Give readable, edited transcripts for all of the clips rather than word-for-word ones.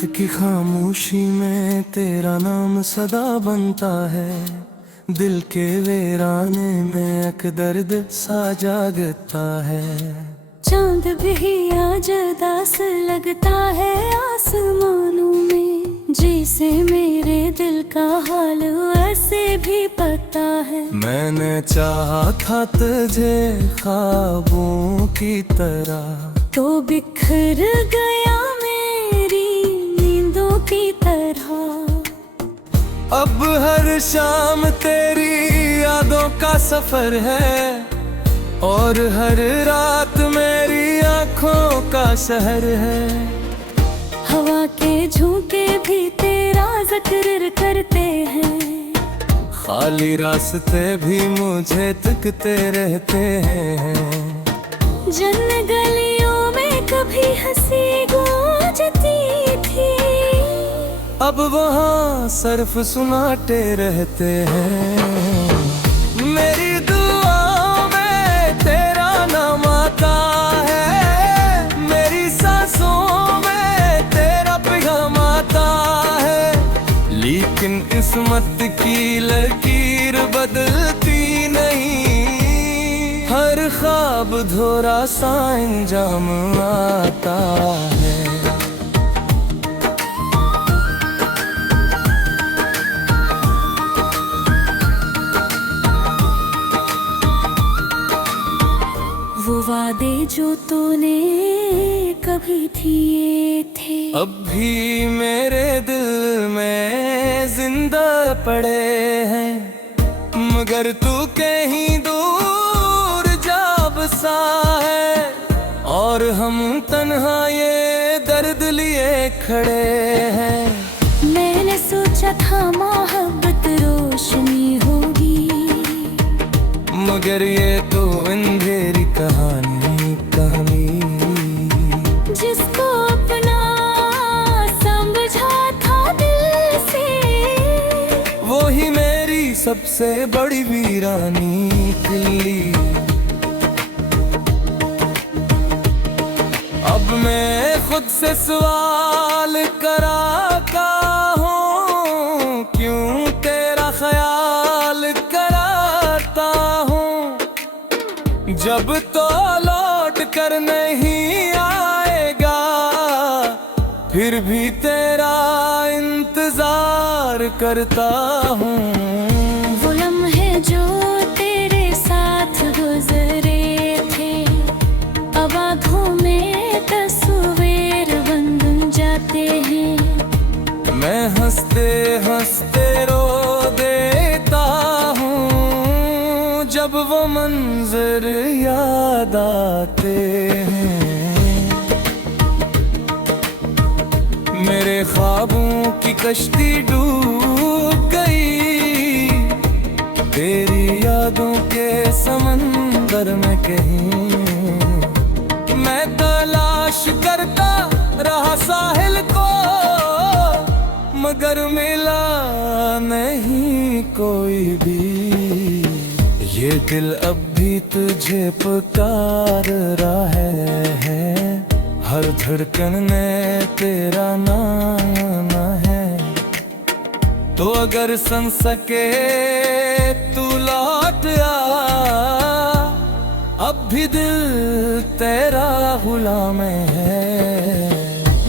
रात की खामोशी में तेरा नाम सदा बनता है। दिल के वीराने में एक दर्द सा जागता है। चांद भी आज उदास लगता है आसमानों में, जैसे मेरे दिल का हाल वैसे भी पता है। मैंने चाहा था तुझे ख्वाबों की तरह, तो बिखर गया मेरी नींदों की तरह। अब हर शाम तेरी यादों का सफर है, और हर रात मेरी आँखों का शहर है। हवा के झोंके भी तेरा जिक्र करते हैं, खाली रास्ते भी मुझे तकते रहते हैं। जन गलियों में कभी हंसी गूंजती थी, अब वहाँ सिर्फ सुनाते रहते हैं। मेरी दुआओं में तेरा नाम आता है, मेरी सांसों में तेरा पैगाम आता है। लेकिन किस्मत की लकीर बदलती नहीं, हर ख्वाब धोरा सा अंजाम आता है। वो वादे जो तूने कभी किए थे, अब भी मेरे दिल में जिंदा पड़े हैं। मगर तू कहीं दूर जा बसा है, और हम तन्हा ये दर्द लिए खड़े हैं। मैंने सोचा था मोहब्बत रोशनी होगी, मगर ये तो अंधेरी कहानी जिसको अपना समझा था दिल से, वो ही मेरी सबसे बड़ी वीरानी थी। अब मैं खुद से सवाल कराता हूँ, क्यों तेरा ख्याल कराता हूँ। जब तो लौट कर नहीं आएगा, फिर भी तेरा इंतजार करता हूँ। वो लम्हे जो तेरे साथ गुजरे थे, अब आँखों में तस्वीर बन जाते हैं। मैं हंसते हंसते रो देता हूँ, जब वो मंजर याद आते हैं। मेरे ख्वाबों की कश्ती डूब गई, तेरी यादों के समंदर में कहीं। मैं तलाश करता रहा साहिल को, मगर मिला नहीं कोई भी। ये दिल अब भी तुझे पुकार रहा है, हर धड़कन में तेरा नाम है। तो अगर सन सके तू लौट आ, अब भी दिल तेरा गुलाम है।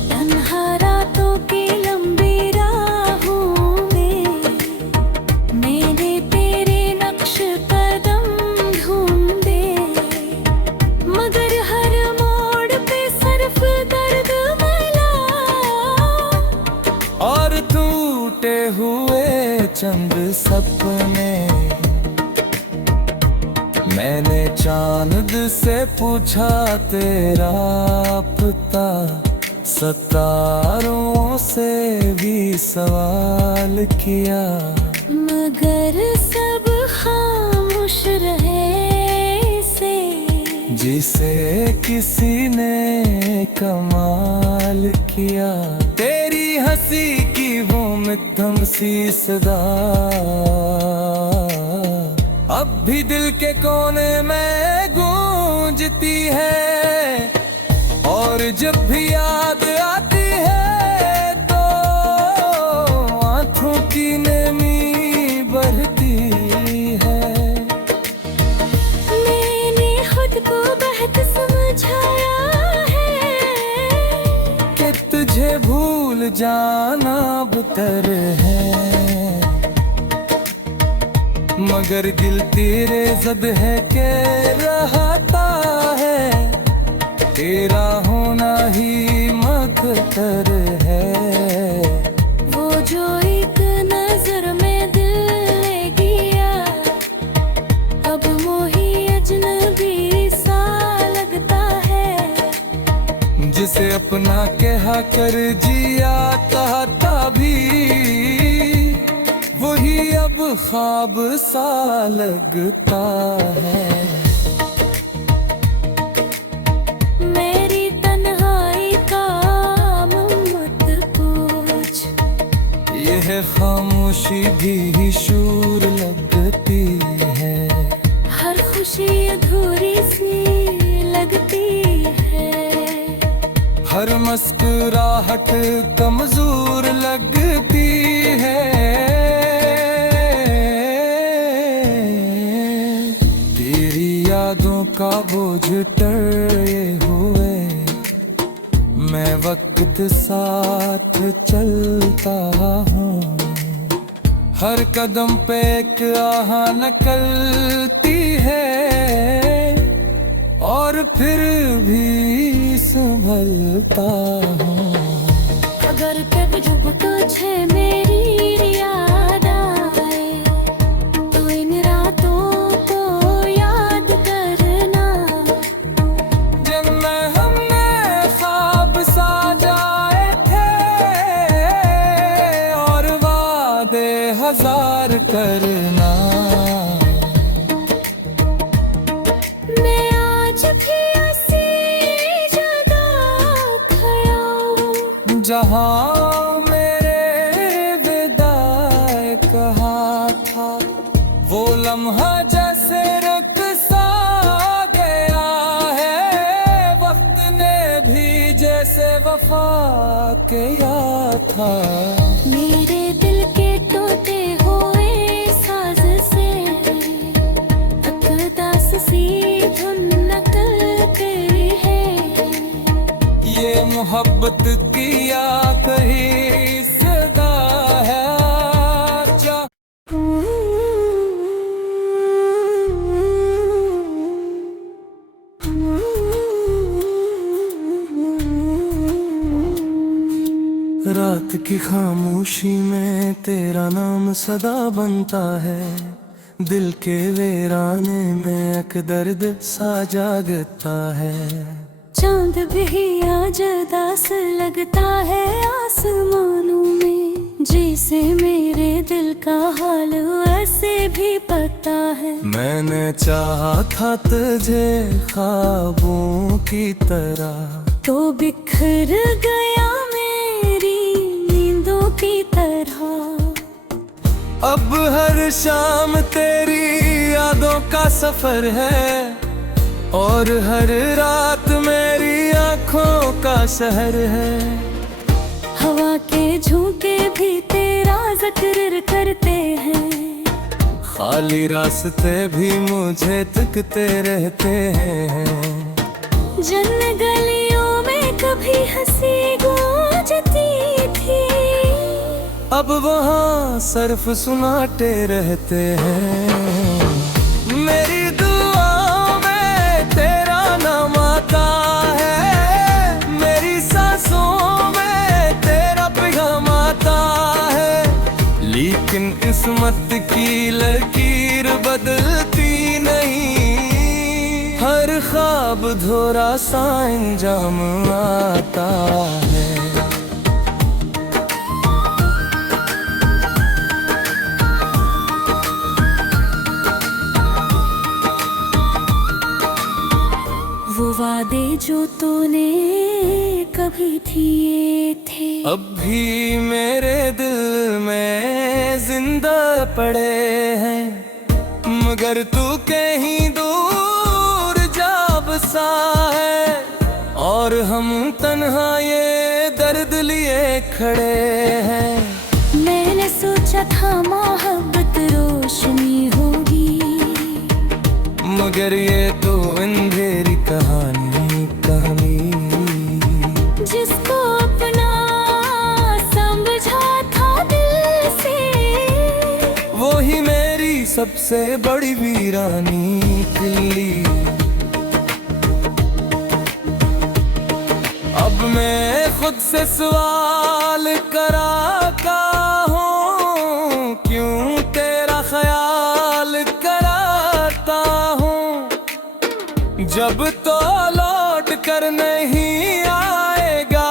तन्हा रातों की लंबी राहों में मेरे तेरे नक्श कदम ढूंढे, मगर हर मोड़ पे सिर्फ दर्द मिला, और टूटे हुए चंद सपने। मैंने चांद से पूछा तेरा पता, सितारों से भी सवाल किया, मगर सब खामोश रहे से, जिसे किसी ने कमाल किया। तेरी हंसी की वो मध्यम सी सदा अब भी दिल के कोने में गूंजती है। और जब भी याद आती है की नेमी बढ़ती है। मैंने खुद को बहुत समझाया है कि तुझे भूल जाना बेहतर है, मगर दिल तेरे ज़द है के रहता है, तेरा होना ही मकदर है। वो जो एक नजर में दिल ले गया, अब मोही अजनबी सा लगता है। जिसे अपना कहा कर जिया चाहता भी, वही अब ख्वाब सा लगता है। मेरी तन्हाई का मत पूछ, यह खामोशी भी शूर लगती है। हर खुशी अधूरी सी लगती है। हर मुस्कुराहट कमजोर लगती है। तेरी यादों का बोझ टरे हुए, मैं वक्त साथ चलता हूँ। हर कदम पे एक आह निकलती है, और फिर भी संभलता हूँ। अगर कभी जब तुझे मेरी याद आए, तो इन रातों को याद करना, जिनमें हमने ख्वाब सजाए थे, और वादे हजार करना। मैं आज भी ऐसी जगह खड़ा हूँ जहाँ मेरे विदाई कहा था, वो लम्हा जैसे रुक सा गया है। वक्त ने भी जैसे वफा किया था। मेरे दिल के टूटे हुए साज से अकदास सी धुन निकलती है। ये मोहब्बत की आखिरी सदा है। जा रात की खामोशी में तेरा नाम सदा बनता है। दिल के वीराने में एक दर्द सा जागता है। चांद भी आज उदास लगता है आसमानों में, जैसे मेरे दिल का हाल वैसे भी पता है। मैंने चाहा था तुझे ख्वाबों की तरह, तो बिखर गया मेरी नींदों की तरह। अब हर शाम तेरी यादों का सफर है, और हर रात मेरी आँखों का शहर है। हवा के झोंके भी तेरा जिक्र करते हैं, खाली रास्ते भी मुझे तकते रहते हैं। जिन गलियों में कभी हंसी गूंजती थी, अब वहाँ सिर्फ सुनाते रहते हैं। मेरी दुआओं में तेरा नाम आता है, मेरी सांसों में तेरा पैगाम आता है। लेकिन किस्मत की लकीर बदलती नहीं, हर ख्वाब धोरा सा अंजाम आता है। वो वादे जो तूने कभी किए थे, अब भी मेरे दिल में जिंदा पड़े हैं। मगर तू कहीं दूर जा बसा है, और हम तन्हा ये दर्द लिए खड़े हैं। मैंने सोचा मगर ये तो अंधेरी कहानी जिसको अपना समझा था दिल से, वो ही मेरी सबसे बड़ी वीरानी थी। अब मैं खुद से सवाल कराता हूँ, क्यों तेरा ख्याल कराता हूँ। जब तो लौट कर नहीं आएगा,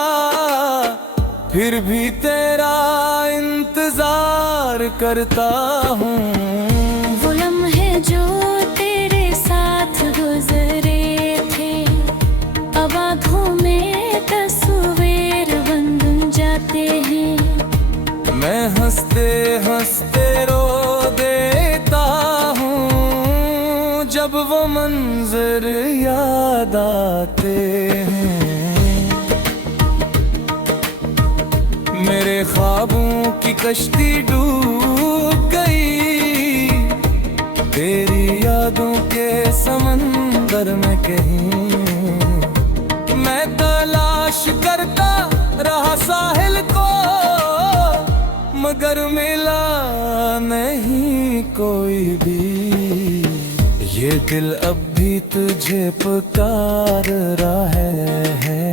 फिर भी तेरा इंतजार करता हूँ। वो लम्हे जो तेरे साथ गुजरे थे, अब आँखों में तस्वीर बन जाते हैं। मैं हंसते हंसते रो देता हूँ, जब वो मंजर याद आते हैं। मेरे ख्वाबों की कश्ती डूब गई, तेरी यादों के समंदर में कहीं। मैं तलाश करता रहा साहिल को, मगर मिला नहीं कोई भी। ये दिल अब भी तुझे पुकार रहा है,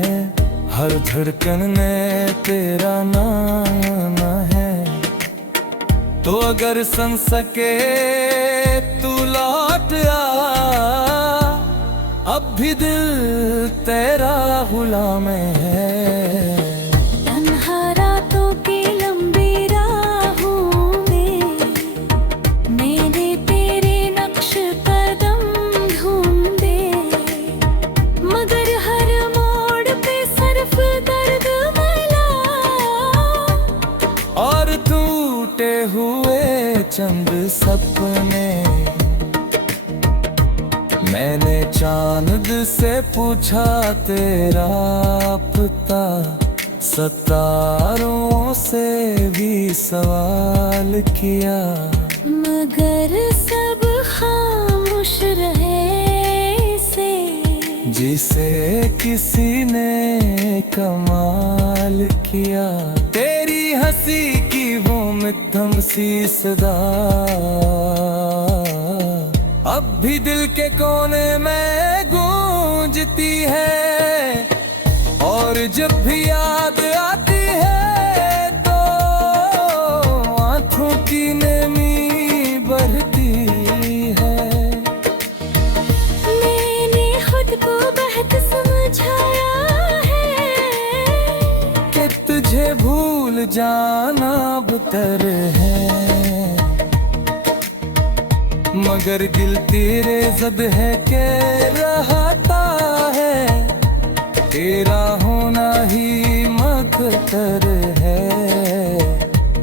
हर धड़कन में तेरा नाम है। तो अगर सन सके तू लौट आ, अब भी दिल तेरा गुलाम है। तन्हा रातों की लंबी राहों में मेरे तेरे नक्श कदम ढूंढे, मगर हर मोड़ पे सिर्फ दर्द मिला और टूटे हुए चंद सपने। मैंने चांद से पूछा तेरा पता, सितारों से भी सवाल किया, मगर सब खामोश रहे से, जिसे किसी ने कमाल किया। तेरी हंसी की वो मध्यम सी सदा अब भी दिल के कोने में गूंजती है, और जब भी याद आती है तो आंखों की नमी बढ़ती है। मैंने खुद को बहुत समझाया है कि तुझे भूल जाना बेहतर है, मगर दिल तेरे जद है के रहता है, तेरा होना ही मकदर है।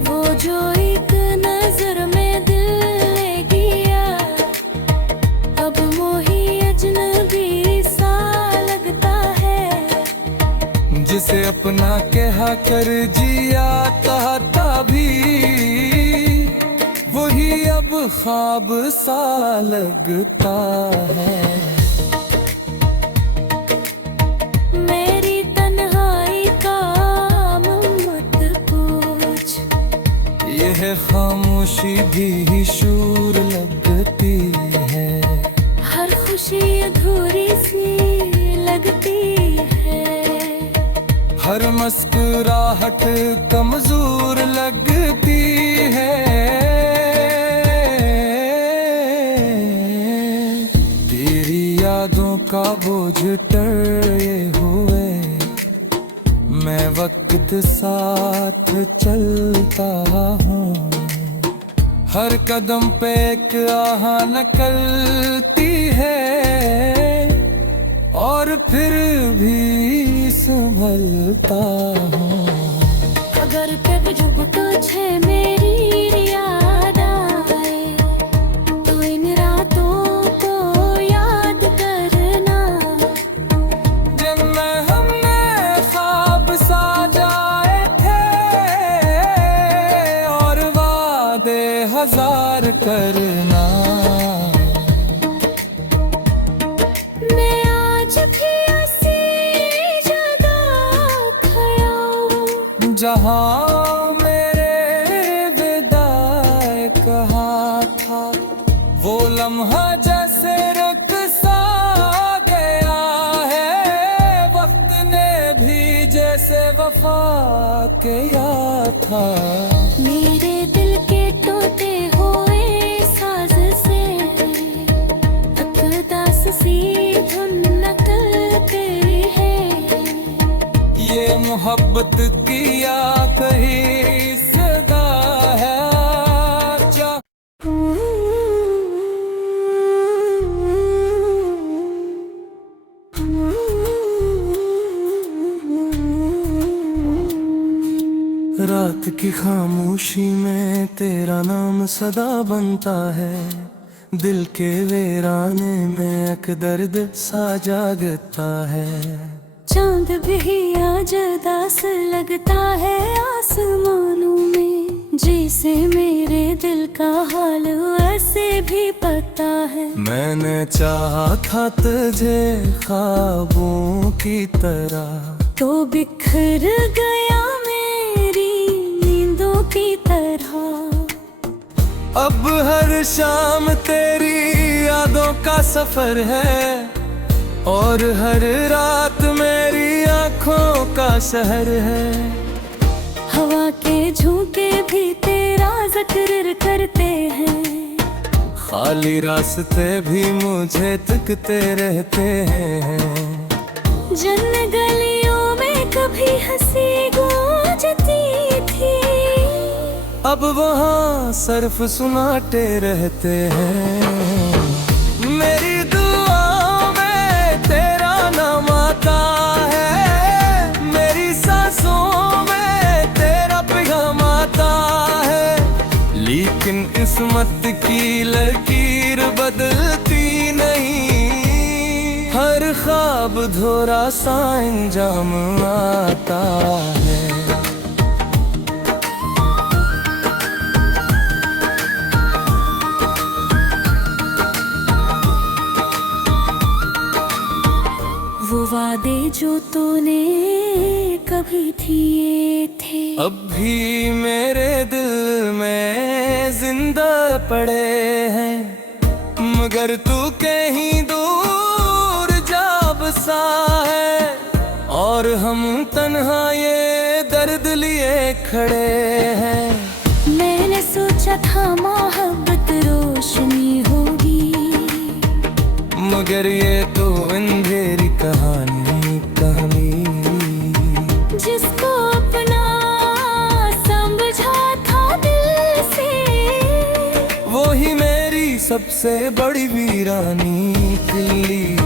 वो जो एक नजर में दिल ले गया, अब मोही अजनबी सा लगता है। जिसे अपना कहा कर जिया चाहता भी, वही अब ख्वाब सा लगता है। मेरी तन्हाई का मत पूछ, यह खामोशी भी शूर लगती है। हर खुशी अधूरी सी लगती है, हर मुस्कुराहट कमजोर लगती है। तेरी यादों का बोझ टरे हुए, मैं वक्त साथ चलता हूँ। हर कदम पे एक आह निकलती है, और फिर भी संभलता हूँ। अगर कभी जब तुझे मेरी याद आए, तो इन रातों को याद करना, जिनमें हमने ख्वाब सजाए थे, और वादे हजार करना। वो लम्हा जैसे रुक सा गया है, वक्त ने भी जैसे वफा किया था। मेरे दिल के टूटे हुए साज से अकदास सी धुन नकल तेरी है। ये मोहब्बत की आखिरी सदा है। रात की खामोशी में तेरा नाम सदा बनता है, दिल के वीराने में एक दर्द सा जागता है। चांद भी आज उदास लगता है आसमानों में, जैसे मेरे दिल का हाल वैसे भी पता है। मैंने चाहा था तुझे ख्वाबों की तरह, तो बिखर गया मेरी नींदों की तरह। अब हर शाम तेरी यादों का सफर है, और हर रात मेरी आँखों का शहर है। हवा के झोंके भी तेरा जिक्र करते हैं, खाली रास्ते भी मुझे तकते रहते हैं। जन गलियों में कभी हंसी गूंजती थी, अब वहाँ सिर्फ सुनाते रहते हैं। मेरी दुआओं में तेरा नाम आता है, मेरी सांसों में तेरा पैगाम आता है। लेकिन किस्मत की लकीर बदलती नहीं, हर ख्वाब धोरा सा अंजाम आता है। वो वादे जो तूने कभी किए थे, अब भी मेरे दिल में जिंदा पड़े हैं। मगर तू कहीं दूर जा बसा है, और हम तन्हा ये दर्द लिए खड़े हैं। मैंने सोचा था मोहब्बत रोशनी होगी, मगर ये तो अंधेरी कहानी जिसको अपना समझा था दिल से, वो ही मेरी सबसे बड़ी वीरानी थी।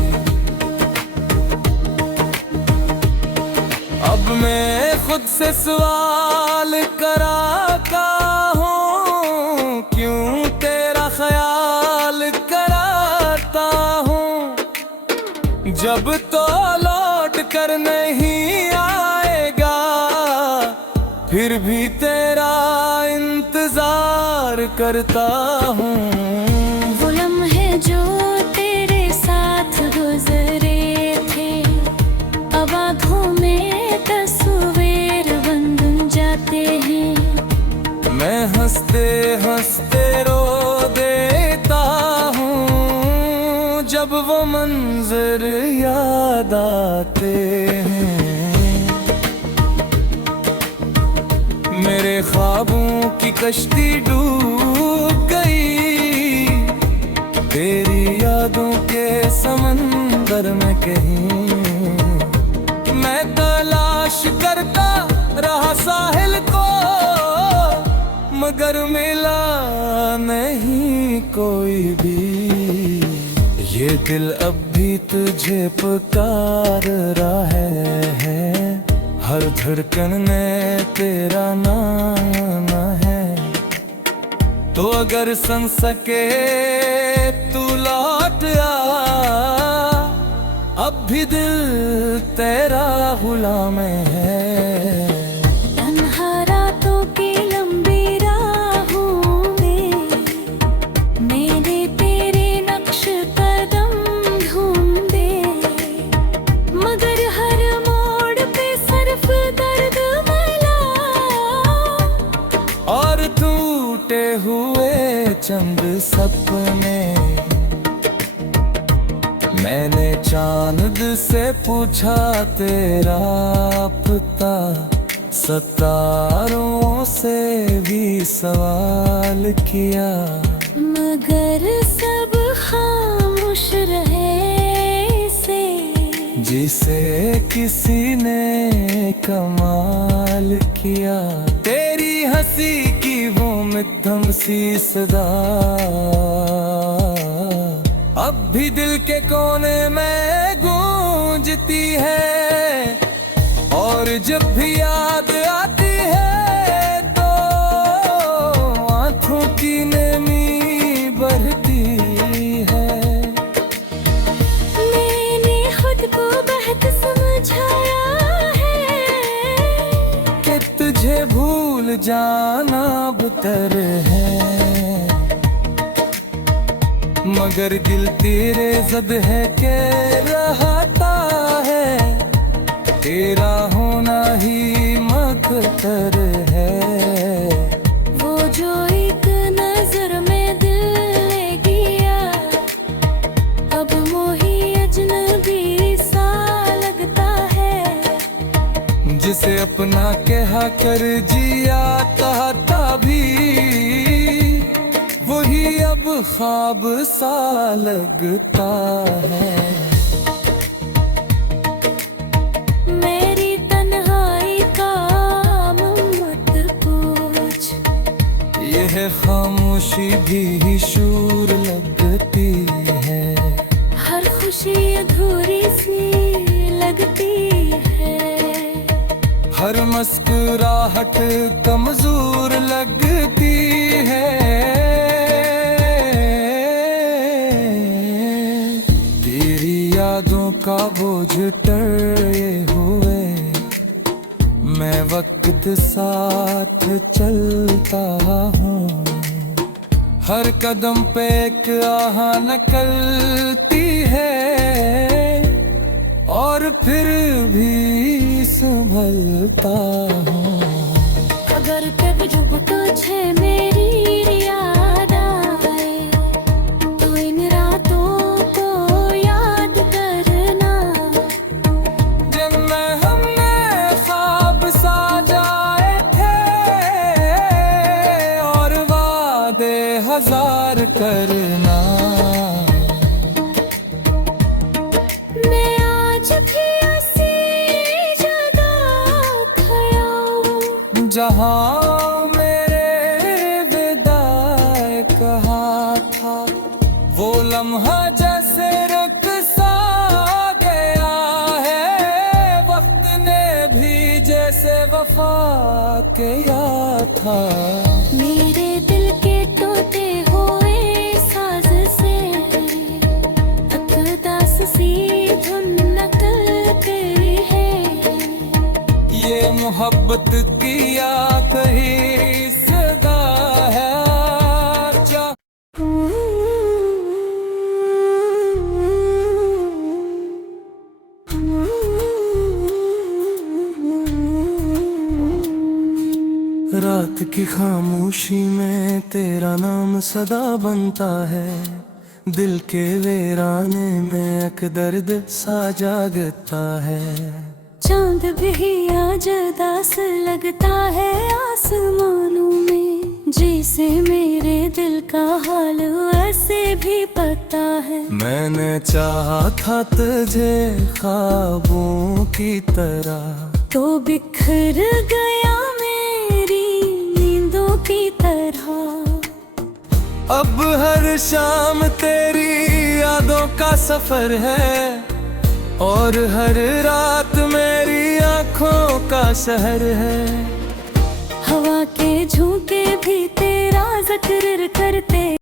अब मैं खुद से सवाल कराता हूँ, क्यों तेरा ख्याल कराता हूँ। जब तो लौट कर नहीं आएगा, फिर भी तेरा इंतजार करता हूँ। वो लम्हे जो तेरे साथ गुजरे थे, अब आँखों में तस्वीर बन जाते हैं। मैं हंसते हंसते रो देता हूँ, जब वो मंजर याद आते हैं। मेरे ख्वाबों की कश्ती डूब गई, तेरी यादों के समंदर में कहीं। मैं तलाश करता रहा साहिल को, मगर मिला नहीं कोई भी। ये दिल अब भी तुझे पुकार रहा है, हर धड़कन में तेरा नाम है। तो अगर सन सके तू लौट आ, अब भी दिल तेरा गुलाम है। तन्हा रातों की लंबी राहों में मेरे तेरे नक्श कदम ढूंढे, मगर हर मोड़ पे सिर्फ दर्द मिला, और टूटे हुए चंद सपने। मैंने चांद से पूछा तेरा पता, सितारों से भी सवाल किया, मगर सब खामोश रहे से, जिसे किसी ने कमाल किया। तेरी हंसी की वो मध्यम सी सदा अब भी दिल के कोने में गूंजती है, और जब भी याद आती है तो आंखों की नमी बढ़ती है। मैंने खुद को बहुत समझाया है कि तुझे भूल जाना बेहतर है, मगर दिल तेरे ज़द है के रहता है, तेरा होना ही मकदर है। वो जो एक नजर में दिल ले गया, अब मोही अजनबी सा लगता है, जिसे अपना कहा कर जिया चाहता भी, वही अब ख्वाब सा लगता है। मेरी तन्हाई का मत पूछ, यह खामोशी भी शूर लगती है, हर खुशी अधूरी सी लगती है, हर मुस्कुराहट कमजोर लगती है। तेरी यादों का बोझ टरे हुए, मैं वक्त साथ चलता हूँ, हर कदम पे एक आह निकलती है, और फिर भी संभलता हूँ। अगर कभी जब तुझे मेरी याद आए, तो इन रातों को याद करना, जिनमें हमने ख्वाब सजाए थे, और वादे हजार करना। मैं आज भी ऐसी जगह खड़ा हूँ, जहाँ मेरे विदाई कहा था, वो लम्हा जैसे रुक सा गया है, वक्त ने भी जैसे वफा किया था। मेरे दिल के टूटे हुए साज से अकदास सी धुन निकलती है, ये मोहब्बत की आखिरी सदा है। रात की खामोशी में तेरा नाम सदा बनता है, दिल के वीराने में एक दर्द सा जागता है। चांद भी आज उदास लगता है आसमानों में, जैसे मेरे दिल का हाल वैसे भी पता है। मैंने चाहा था तुझे ख्वाबों की तरह, तो बिखर गया मेरी नींदों की तरह। अब हर शाम तेरी यादों का सफर है, और हर रात मेरी आँखों का शहर है। हवा के झोंके भी तेरा जिक्र करते